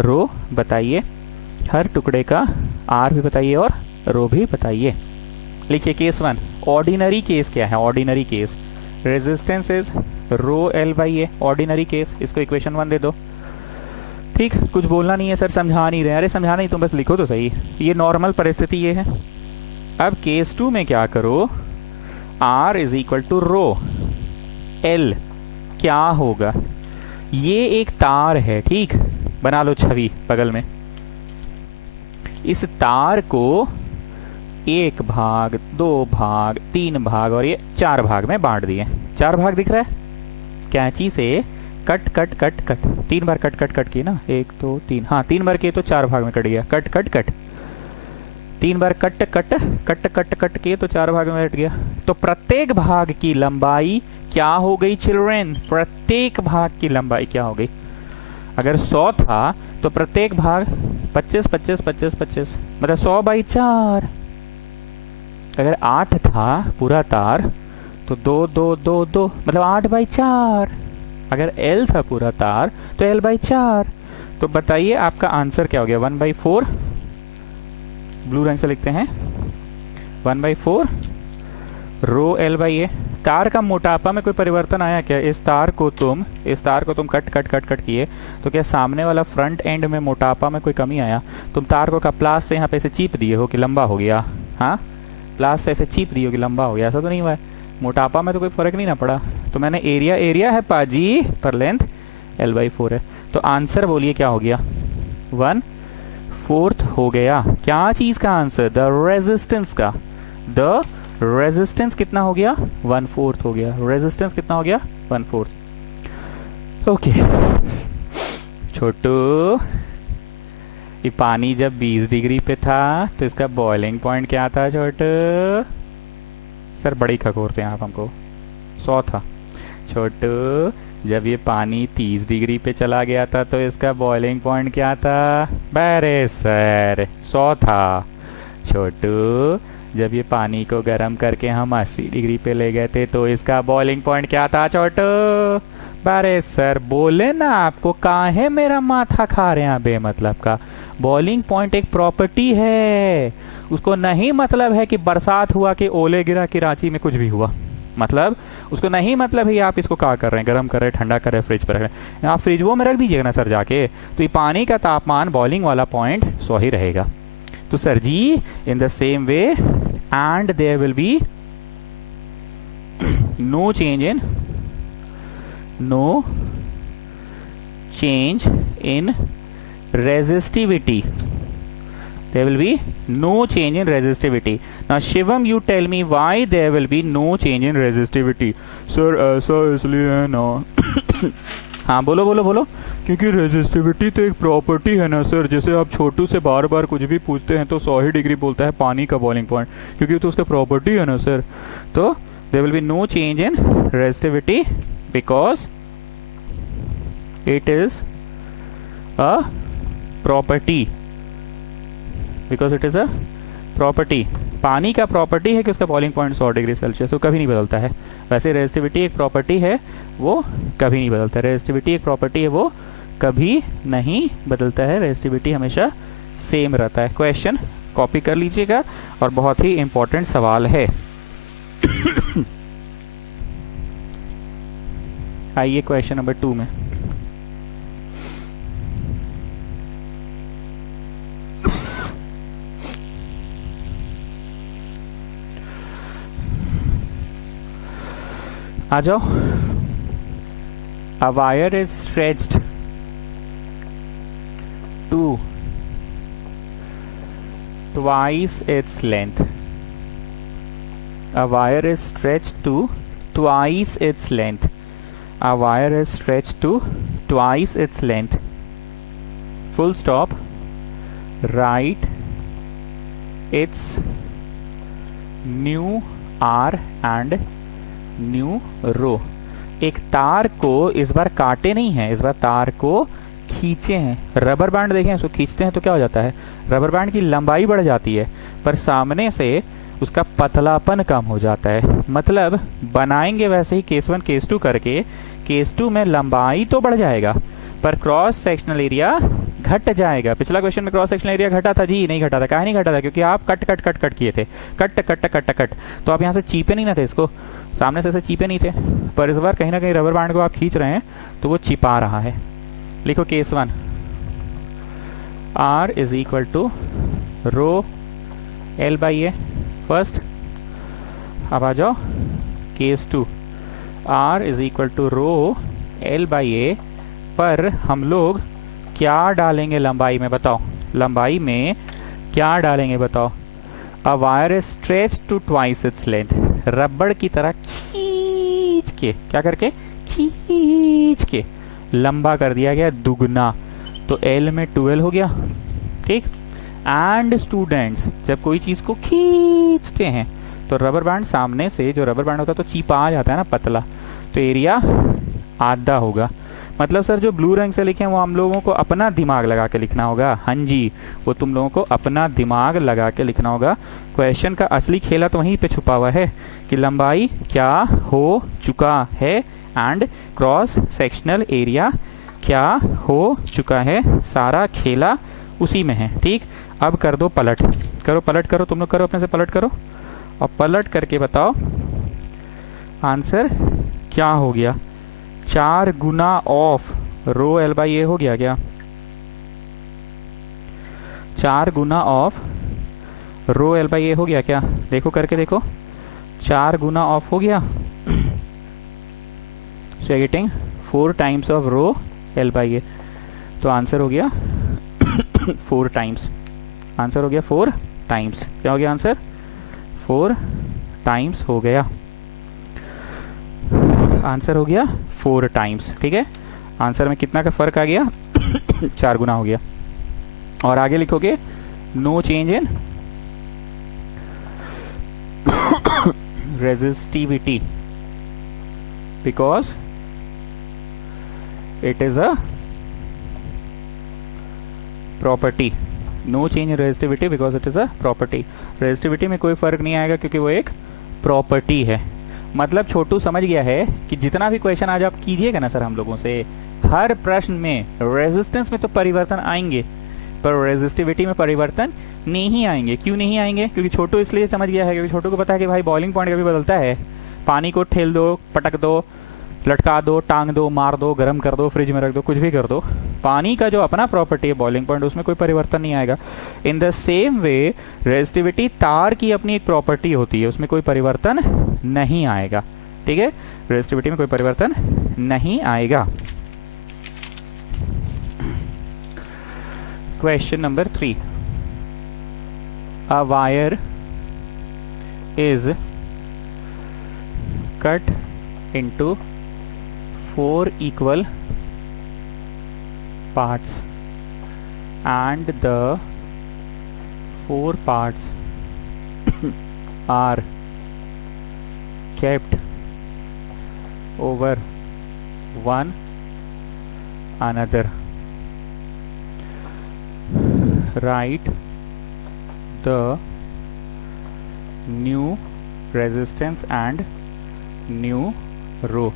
रो बताइए। हर टुकड़े का आर भी बताइए और रो भी बताइए। लिखिए केस 1। ऑर्डिनरी केस क्या है? Ordinary case resistance is row L by A. Ordinary case, इसको इक्वेशन 1 दे दो। ठीक, कुछ बोलना नहीं है सर, समझा नहीं रहे। अरे समझा नहीं, तुम बस लिखो तो सही। ये नॉर्मल परिस्थिति ये है। अब केस 2 में क्या करो? R is equal to rho L. क्या होगा? ये एक तार है, ठीक, बना लो छवि बगल में। इस तार को 1 भाग, 2 भाग, 3 भाग और ये 4 भाग में बांट दिए। 4 भाग दिख रहा है? कैंची से कट कट कट कट 3 बार कट कट कट किए ना, 1 2 3, हाँ 3 बार किए तो 4 भाग में कट गया। कट कट कट 3 बार कट कट कट कट कट किए तो 4 भाग में कट गया। तो प्रत्येक भाग की लंबाई क्या हो गई चिल्ड्रेन? प्रत्येक भाग की लंबाई क्या हो गई? अगर 100 था तो प्रत्येक भाग 25 25 25 25 मतलब 100 बाई 4। अगर 8 था पूरा तार तो 2 2 2 2 मतलब 8 बाई 4। अगर L था पूरा तार तो L बाई 4। तो बताइए आपका आंसर क्या हो गया? 1 बाई 4। ब्लू रंग से लिखते हैं 1 बाई 4 रो एल बाई ए। तार का मोटापा में कोई परिवर्तन आया क्या? इस तार को तुम कट कट कट कट किए तो क्या सामने वाला फ्रंट एंड में मोटापा में कोई कमी आया? तुम तार को प्लास से यहाँ पे ऐसे चीप दिए हो कि लंबा हो गया? हाँ, प्लास से ऐसे चीप दिए हो कि लंबा हो गया? ऐसा तो नहीं हुआ है। मोटापा में तो कोई फर्क नहीं ना पड़ा। तो मैंने एरिया है पाजी, पर लेंथ एल बाई 4 है। तो आंसर बोलिए क्या हो गया? 1/4 हो गया। क्या चीज का आंसर? द रेजिस्टेंस का। द रेजिस्टेंस कितना हो गया? 1/4 हो गया। रेजिस्टेंस कितना हो गया? 1/4। ओके छोटू, ये पानी जब 20 डिग्री पे था तो इसका बॉइलिंग पॉइंट क्या था छोटू? सर बड़ी खकोरते हैं आप हमको। 100 था। छोटू, जब ये पानी 30 डिग्री पे चला गया था तो इसका बॉइलिंग पॉइंट क्या था? अरे सर 100 था। छोटू, जब ये पानी को गर्म करके हम 80 डिग्री पे ले गए थे तो इसका बॉइलिंग पॉइंट क्या था छोटू? अरे सर बोले ना आपको, काहे मेरा माथा खा रहे हैं बेमतलब का? बॉइलिंग पॉइंट एक प्रॉपर्टी है, उसको नहीं मतलब है कि बरसात हुआ कि ओले गिरा कि रांची में कुछ भी हुआ। मतलब उसको नहीं मतलब है आप इसको क्या कर रहे हैं, गर्म कर रहे हैं, ठंडा कर रहे हैं, फ्रिज पर रख रहे हैं। आप फ्रिज वो में रख दीजिएगा ना सर जाके, तो ये पानी का तापमान बॉइलिंग वाला पॉइंट 100 ही रहेगा। तो sir ji in the same way and there will be no change in resistivity. There will be no change in resistivity. Now Shivam, you tell me why there will be no change in resistivity. Sir ऐसा इसलिए है ना हाँ बोलो बोलो बोलो। क्योंकि resistivity तो एक प्रॉपर्टी है ना सर। जैसे आप छोटू से बार बार कुछ भी पूछते हैं तो 100 ही डिग्री बोलता है पानी का बॉइलिंग पॉइंट, क्योंकि तो उसका प्रॉपर्टी है ना सर। तो there will be no change in resistivity because it is a property. Because it is a property. पानी का प्रॉपर्टी है कि उसका बॉइलिंग पॉइंट 100 डिग्री सेल्सियस, वो कभी नहीं बदलता है। वैसे रेजिस्टिविटी एक प्रॉपर्टी है, वो कभी नहीं बदलता है। रेजिस्टिविटी एक प्रॉपर्टी है, वो कभी नहीं बदलता है। रेजिस्टिविटी हमेशा सेम रहता है। क्वेश्चन कॉपी कर लीजिएगा और बहुत ही इंपॉर्टेंट सवाल है। आइए क्वेश्चन नंबर 2 में। आ जाओ। A wire is stretched to twice its length. A wire is stretched to twice its length. A wire is stretched to twice its length. Full stop. Write its new R and new row. एक तार को इस बार काटे नहीं है, इस बार तार को खींचे हैं। रबर बैंड देखें, उसको खींचते हैं तो क्या हो जाता है, रबर बैंड की लंबाई बढ़ जाती है, पर सामने से उसका पतलापन कम हो जाता है। मतलब बनाएंगे वैसे ही केस 1 केस 2 करके, केस 2 में लंबाई तो बढ़ जाएगा पर क्रॉस सेक्शनल एरिया घट जाएगा। पिछला क्वेश्चन में क्रॉस सेक्शनल एरिया घटा था जी, नहीं घटा था। काहे नहीं घटा था? क्योंकि आप कट कट कट कट किए थे, कट कट कट कट, तो आप यहाँ से चीपे नहीं ना थे, इसको सामने से चीपे नहीं थे। पर इस बार कहीं ना कहीं रबर बैंड को आप खींच रहे हैं तो वो चिपा रहा है। लिखो case 1, R is equal to rho L by A first. अब आ जाओ case 2, R is equal to rho L by A, पर हम लोग क्या डालेंगे लंबाई में, बताओ लंबाई में क्या डालेंगे बताओ। A wire is stretch to twice its length, रबड़ की तरह खींच के, क्या करके, खींच के लंबा कर दिया गया दुगना, तो L में 12 हो गया। ठीक। एंड स्टूडेंट्स, जब कोई चीज को खींचते हैं तो रबर बैंड सामने से, जो रबर बैंड होता है तो चिपा आ जाता है ना पतला, तो एरिया आधा होगा। मतलब सर जो ब्लू रंग से लिखे हैं वो हम लोगों को अपना दिमाग लगा के लिखना होगा। हाँ जी, वो तुम लोगों को अपना दिमाग लगा के लिखना होगा। क्वेश्चन का असली खेला तो वहीं पे छुपा हुआ है कि लंबाई क्या हो चुका है एंड क्रॉस सेक्शनल एरिया क्या हो चुका है, सारा खेला उसी में है। ठीक। अब कर दो पलट, करो पलट करो, तुम लोग करो अपने से पलट करो और पलट करके बताओ आंसर क्या हो गया। 4 गुना ऑफ रो L बाई ए हो गया क्या? 4 गुना ऑफ रो L बाई ए हो गया क्या? देखो करके देखो, 4 गुना ऑफ हो गया। So you getting 4 times of rho L by A, तो आंसर हो गया 4 टाइम्स। आंसर हो गया 4 टाइम्स। क्या हो गया आंसर? 4 टाइम्स हो गया। आंसर हो गया 4 टाइम्स। ठीक है, आंसर में कितना का फर्क आ गया? 4 गुना हो गया। और आगे लिखोगे no change in resistivity because it is a property. No change in resistivity because it is a property. Resistivity में कोई फर्क नहीं आएगा क्योंकि वो एक प्रॉपर्टी है। मतलब छोटू समझ गया है कि जितना भी क्वेश्चन आज आप कीजिएगा ना सर हम लोगों से, हर प्रश्न में रेजिस्टेंस में तो परिवर्तन आएंगे पर रेजिस्टिविटी में परिवर्तन नहीं आएंगे। क्यों नहीं आएंगे? क्योंकि छोटू इसलिए समझ गया है क्योंकि छोटू को पता है कि भाई बॉइलिंग पॉइंट कभी बदलता है। पानी को ठेल दो, पटक दो, लटका दो, टांग दो, मार दो, गर्म कर दो, फ्रिज में रख दो, कुछ भी कर दो, पानी का जो अपना प्रॉपर्टी है बॉइलिंग पॉइंट, उसमें कोई परिवर्तन नहीं आएगा। इन द सेम वे रेजिस्टिविटी तार की अपनी एक प्रॉपर्टी होती है, उसमें कोई परिवर्तन नहीं आएगा। ठीक है, रेजिस्टिविटी में कोई परिवर्तन नहीं आएगा। Question number 3, a wire is cut into 4 equal parts and the 4 parts are kept over one another. Write the new resistance and new रो।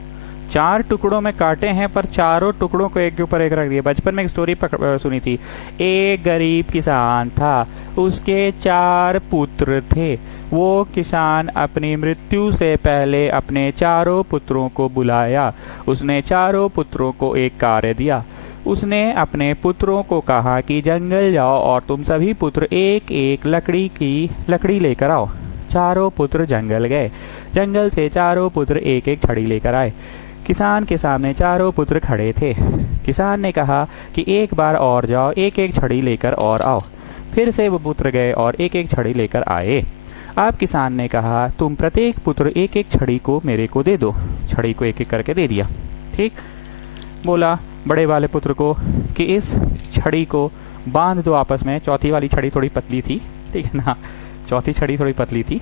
4 टुकड़ों में काटे हैं पर चारों टुकड़ों को एक के ऊपर एक रख दिया। बचपन में एक स्टोरी सुनी थी। एक गरीब किसान था, उसके 4 पुत्र थे। वो किसान अपनी मृत्यु से पहले अपने चारों पुत्रों को बुलाया। उसने चारों पुत्रों को एक कार्य दिया। उसने अपने पुत्रों को कहा कि जंगल जाओ और तुम सभी पुत्र एक एक लकड़ी लेकर आओ। चारों पुत्र जंगल गए। जंगल से चारों पुत्र एक एक छड़ी लेकर आए। किसान के सामने चारों पुत्र खड़े थे। किसान ने कहा कि एक बार और जाओ, एक एक छड़ी लेकर और आओ। फिर से वो पुत्र गए और एक एक छड़ी लेकर आए। अब किसान ने कहा तुम प्रत्येक पुत्र एक एक छड़ी को मेरे को दे दो। छड़ी को एक एक करके दे दिया। ठीक। बोला बड़े वाले पुत्र को कि इस छड़ी को बांध दो आपस में। चौथी वाली छड़ी थोड़ी पतली थी, ठीक है ना, चौथी छड़ी थोड़ी पतली थी।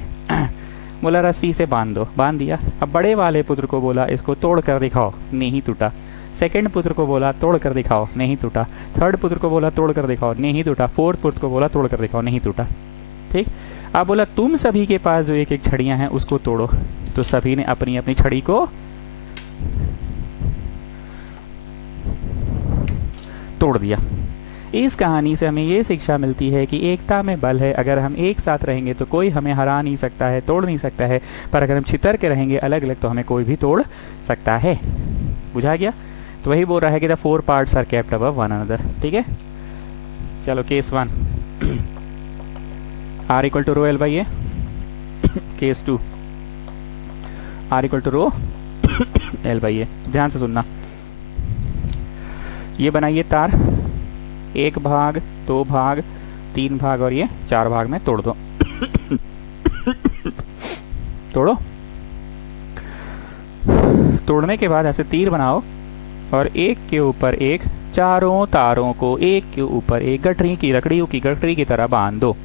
बोला रस्सी से बांध दो, बांध दिया। अब बड़े वाले पुत्र को बोला इसको तोड़ कर दिखाओ, नहीं टूटा। सेकंड पुत्र को बोला तोड़ कर दिखाओ, नहीं टूटा। थर्ड पुत्र को बोला तोड़ कर दिखाओ, नहीं टूटा। फोर्थ पुत्र को बोला तोड़ कर दिखाओ, नहीं टूटा। ठीक। अब बोला तुम सभी के पास जो एक एक छड़ियां हैं उसको तोड़ो। तो सभी ने अपनी अपनी छड़ी को तोड़ दिया। इस कहानी से हमें ये शिक्षा मिलती है कि एकता में बल है। अगर हम एक साथ रहेंगे तो कोई हमें हरा नहीं सकता है, तोड़ नहीं सकता है। पर अगर हम छितर के रहेंगे अलग अलग तो हमें कोई भी तोड़ सकता है। बुझा गया? तो वही बोल रहा है कि the 4 parts are kept above one another. ठीक है, चलो case 1 R equal to rho L by A. Case 2 R equal to rho L by A. ध्यान से सुनना, ये बनाइए तार, 1 भाग 2 भाग 3 भाग और ये 4 भाग में तोड़ दो। तोड़ो। तोड़ने के बाद ऐसे तीर बनाओ और एक के ऊपर एक चारों तारों को एक के ऊपर एक गठरी की लकड़ियों की गठरी की तरह बांध दो।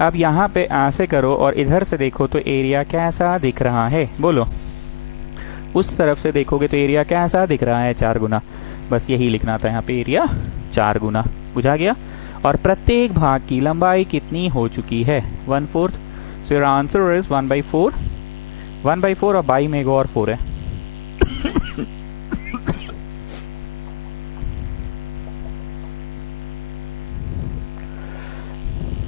अब यहाँ पे ऐसे करो और इधर से देखो तो एरिया कैसा दिख रहा है, बोलो। उस तरफ से देखोगे तो एरिया कैसा दिख रहा है, 4 गुना। बस यही लिखना था यहाँ पे, एरिया 4 गुना। बुझा गया? और प्रत्येक भाग की लंबाई कितनी हो चुकी है, 1/4। So your answer is 1/4। 1/4 और बाई में एक और 4 है।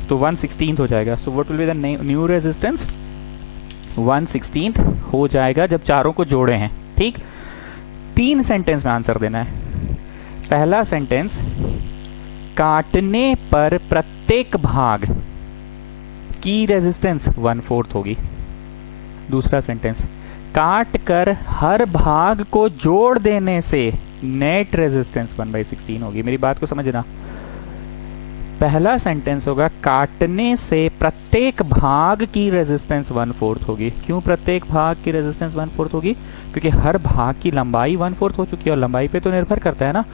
तो 1/16 हो जाएगा। So what will be the new resistance? 1/16 हो जाएगा जब चारों को जोड़े हैं। ठीक। 3 सेंटेंस में आंसर देना है। पहला सेंटेंस, काटने पर प्रत्येक भाग की रेजिस्टेंस 1/4 होगी। दूसरा सेंटेंस, काट कर हर भाग को जोड़ देने से नेट रेजिस्टेंस 1/16 होगी। मेरी बात को समझना। पहला सेंटेंस होगा काटने से प्रत्येक भाग की रेजिस्टेंस 1/4 होगी। क्यों प्रत्येक भाग की रेजिस्टेंस 1/4 होगी? क्योंकि हर भाग की लंबाई 1/4 हो चुकी है और लंबाई पे तो निर्भर करता है ना।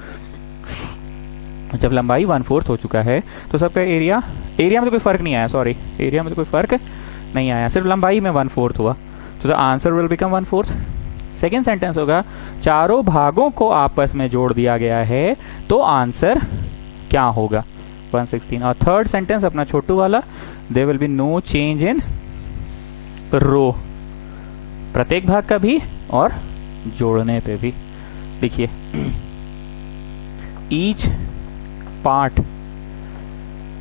जब लंबाई 1/4 हो चुका है तो सबका एरिया में तो कोई फर्क नहीं आया। सॉरी, एरिया में तो कोई फर्क नहीं आया, सिर्फ लंबाई में 1/4 हुआ। तो the answer will become 1/4। Second sentence होगा चारों भागों को आपस में जोड़ दिया गया है, तो आंसर क्या होगा, 1/16। और थर्ड सेंटेंस अपना छोटू वाला, there will be no change in rho, प्रत्येक भाग का भी और जोड़ने पे भी। देखिए, each part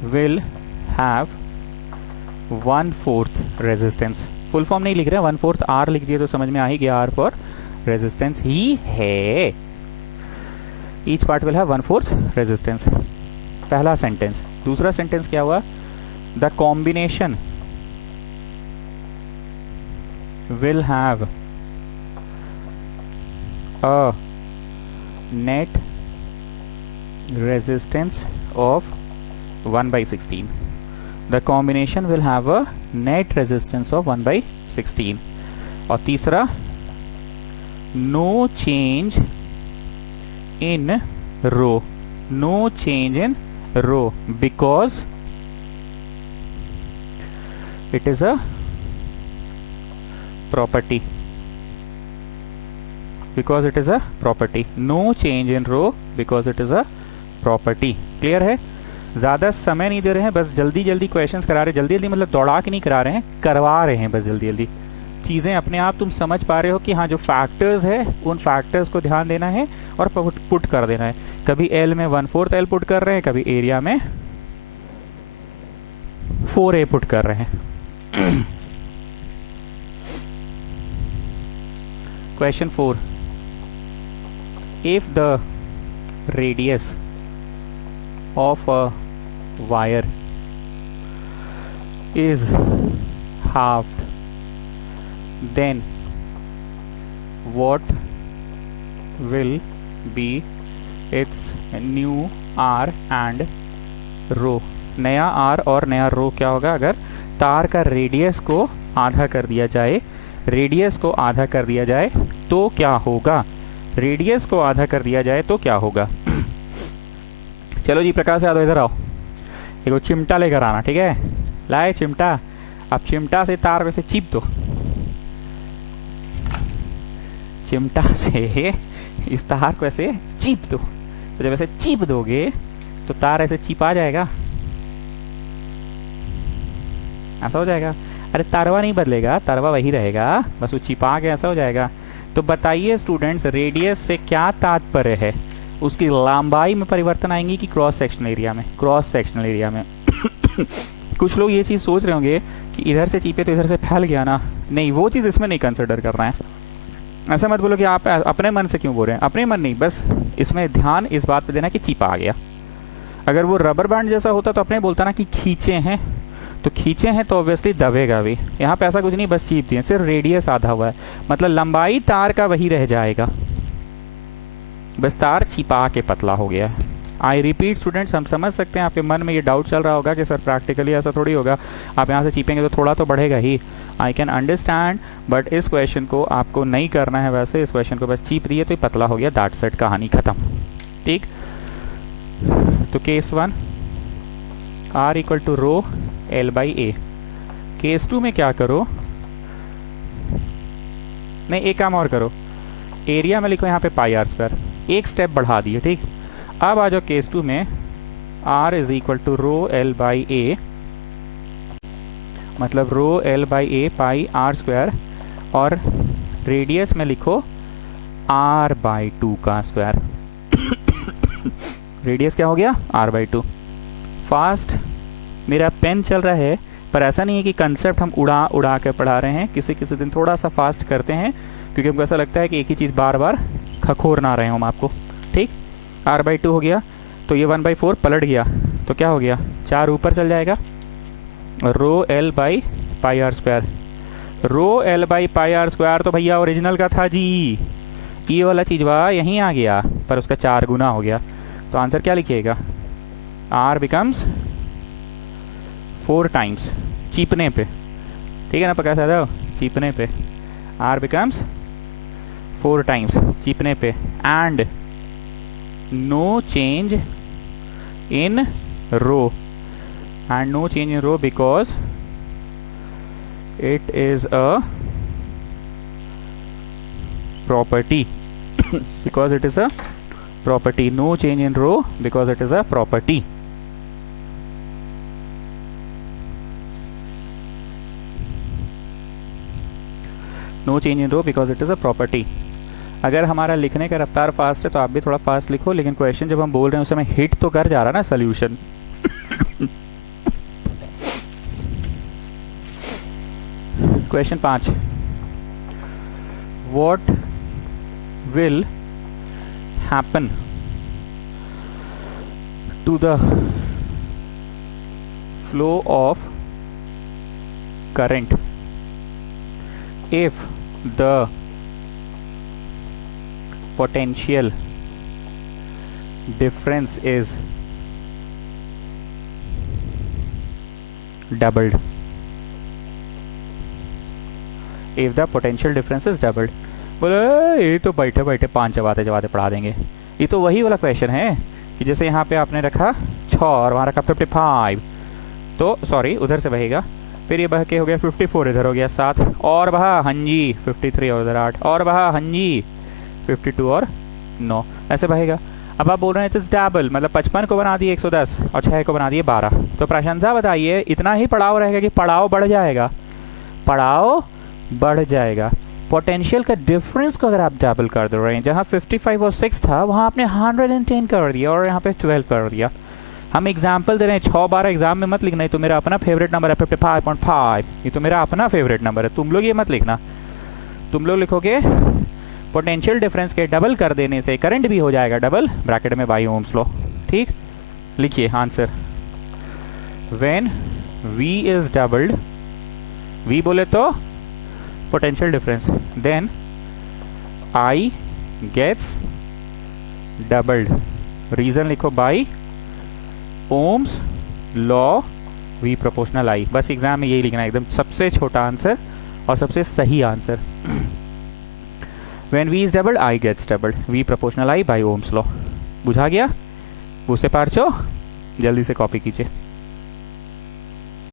will have 1/4 resistance. Full form नहीं लिख रहे, 1/4 R लिख दिए तो समझ में आ ही गया, R फॉर रेजिस्टेंस ही है। Each part will have 1/4 resistance, पहला सेंटेंस। दूसरा सेंटेंस क्या हुआ, the combination will have a net resistance of 1/16. The combination will have a net resistance of 1/16. और तीसरा, no change in row, no change in row because it is a property. Because it is a property. No change in row because it is a property. Clear है? ज्यादा समय नहीं दे रहे हैं, बस जल्दी जल्दी क्वेश्चंस करा रहे हैं। जल्दी जल्दी मतलब दौड़ा के नहीं करा रहे हैं, करवा रहे हैं बस जल्दी जल्दी। चीजें अपने आप तुम समझ पा रहे हो कि हाँ, जो फैक्टर्स है उन फैक्टर्स को ध्यान देना है और पुट कर देना है। कभी एल में 1/4 एल पुट कर रहे हैं, कभी एरिया में 4a पुट कर रहे हैं। Question 4, if the radius of a wire is halved, then what will be its new R and rho? नया R और नया रो क्या होगा अगर तार का रेडियस को आधा कर दिया जाए, रेडियस को आधा कर दिया जाए तो क्या होगा? रेडियस को आधा कर दिया जाए तो क्या होगा। चलो जी प्रकाश यादव इधर आओ, देखो चिमटा लेकर आना, ठीक है। लाए चिमटा, अब चिमटा से तार वैसे चिप दो, चिमटा से इस तार को ऐसे चिप दो, तो जब ऐसे चिप दोगे तो तार ऐसे चिपा जाएगा, ऐसा हो जाएगा। अरे तारवा नहीं बदलेगा, तारवा वही रहेगा, बस वो चिपा के ऐसा हो जाएगा। तो बताइए स्टूडेंट्स, रेडियस से क्या तात्पर्य है, उसकी लंबाई में परिवर्तन आएंगी कि क्रॉस सेक्शनल एरिया में? क्रॉस सेक्शनल एरिया में। कुछ लोग ये चीज़ सोच रहे होंगे कि इधर से चिपे तो इधर से फैल गया ना, नहीं, वो चीज़ इसमें नहीं कंसिडर कर रहे हैं। ऐसा मत बोलो कि आप अपने मन से क्यों बोल रहे हैं, अपने मन नहीं, बस इसमें ध्यान इस बात पे देना कि चिपा आ गया। अगर वो रबर बैंड जैसा होता तो अपने बोलता ना कि खींचे हैं, तो खींचे हैं तो ऑब्वियसली दबेगा भी। यहाँ पे ऐसा कुछ नहीं, बस चीप दिए, सिर्फ रेडियस आधा हुआ है, मतलब लंबाई तार का वही रह जाएगा, बस तार छिपा के पतला हो गया। आई रिपीट स्टूडेंट्स, हम समझ सकते हैं आपके मन में ये डाउट चल रहा होगा कि सर प्रैक्टिकली ऐसा थोड़ी होगा, आप यहाँ से चीपेंगे तो थोड़ा तो बढ़ेगा ही। आई कैन अंडरस्टैंड, बट इस क्वेश्चन को आपको नहीं करना है वैसे, इस क्वेश्चन को बस चीप दिए तो पतला हो गया, दैट्स इट, कहानी खत्म। ठीक, तो case 1 R equal to rho L by A. Case 2 में क्या करो, नहीं एक काम और करो, एरिया में लिखो यहाँ पे पाई आर स्क्वायर, एक स्टेप बढ़ा दिए। ठीक, अब आ जाओ केस 2 में, R is equal to rho L by A, मतलब rho L by A pi R square, और रेडियस में लिखो R बाई 2 का स्क्वायर। रेडियस क्या हो गया, R बाई 2। फास्ट मेरा पेन चल रहा है, पर ऐसा नहीं है कि कंसेप्ट हम उड़ा उड़ा के पढ़ा रहे हैं, किसी किसी दिन थोड़ा सा फास्ट करते हैं, क्योंकि हमको ऐसा लगता है कि एक ही चीज़ बार बार खखोर ना रहे हम आपको। ठीक, R बाई 2 हो गया, तो ये 1/4 पलट गया, तो क्या हो गया, 4 ऊपर चल जाएगा, rho L by pi R square. Rho L by pi R square तो भैया ओरिजिनल का था जी, ये वाला चीज़ वह यहीं आ गया, पर उसका 4 गुना हो गया, तो आंसर क्या लिखिएगा, R बिकम्स 4 टाइम्स, चीपने पे, ठीक है ना प्रकाश यादव, चीपने पे R बिकम्स 4 टाइम्स, चीपने पे, and no change in rho, and no change in rho because it is a property, because it is a property, no change in row because it is a property. No change in row because it is a property. अगर हमारा लिखने का रफ्तार fast है तो आप भी थोड़ा फास्ट लिखो, लेकिन क्वेश्चन जब हम बोल रहे हैं उस समय हिट तो कर जा रहा ना solution. Question 5, what will happen to the flow of current if the potential difference is doubled? If the potential difference is doubled, बोले ये तो बैठे बैठे 5 चबाते चबाते पढ़ा देंगे, ये तो वही वाला क्वेश्चन है कि जैसे यहाँ पे आपने रखा 6 और वहाँ रखा 55, तो सॉरी उधर से बहेगा, फिर ये बह के हो गया 54, इधर हो गया 7, और बहा हाँ जी 53 और उधर 8, और बहा हाँ जी 52 और 9, ऐसे बहेगा। अब आप बोल रहे हैं इट इज डबल, मतलब 55 को बना दिए 110 और 6 को बना दिए 12, तो प्रशंसा बताइए इतना ही पड़ाव रहेगा कि पड़ाव बढ़ जाएगा, पड़ाव बढ़ जाएगा। पोटेंशियल का डिफरेंस को अगर आप डबल कर दे रहे हैं, जहाँ 55 और 6 था वहाँ आपने 110 कर दिया और यहाँ पे 12 कर दिया। हम एग्जाम्पल दे रहे हैं, 6-12 एग्जाम में मत लिखना, ये तो मेरा अपना फेवरेट नंबर है 55.5, ये तो मेरा अपना फेवरेट नंबर है, तुम लोग ये मत लिखना। तुम लोग लिखोगे पोटेंशियल डिफरेंस के डबल कर देने से करंट भी हो जाएगा डबल, ब्रैकेट में बाई ओम्स लॉ। ठीक, लिखिए answer, when V is doubled, V बोले तो potential difference, then I gets doubled, reason लिखो by Ohm's law V proportional I, बस एग्जाम में यही लिखना है, एकदम सबसे छोटा आंसर और सबसे सही answer. When v is doubled i gets doubled, v proportional i by Ohm's law. बुझा गया? उससे पार छो, जल्दी से कॉपी कीजिए।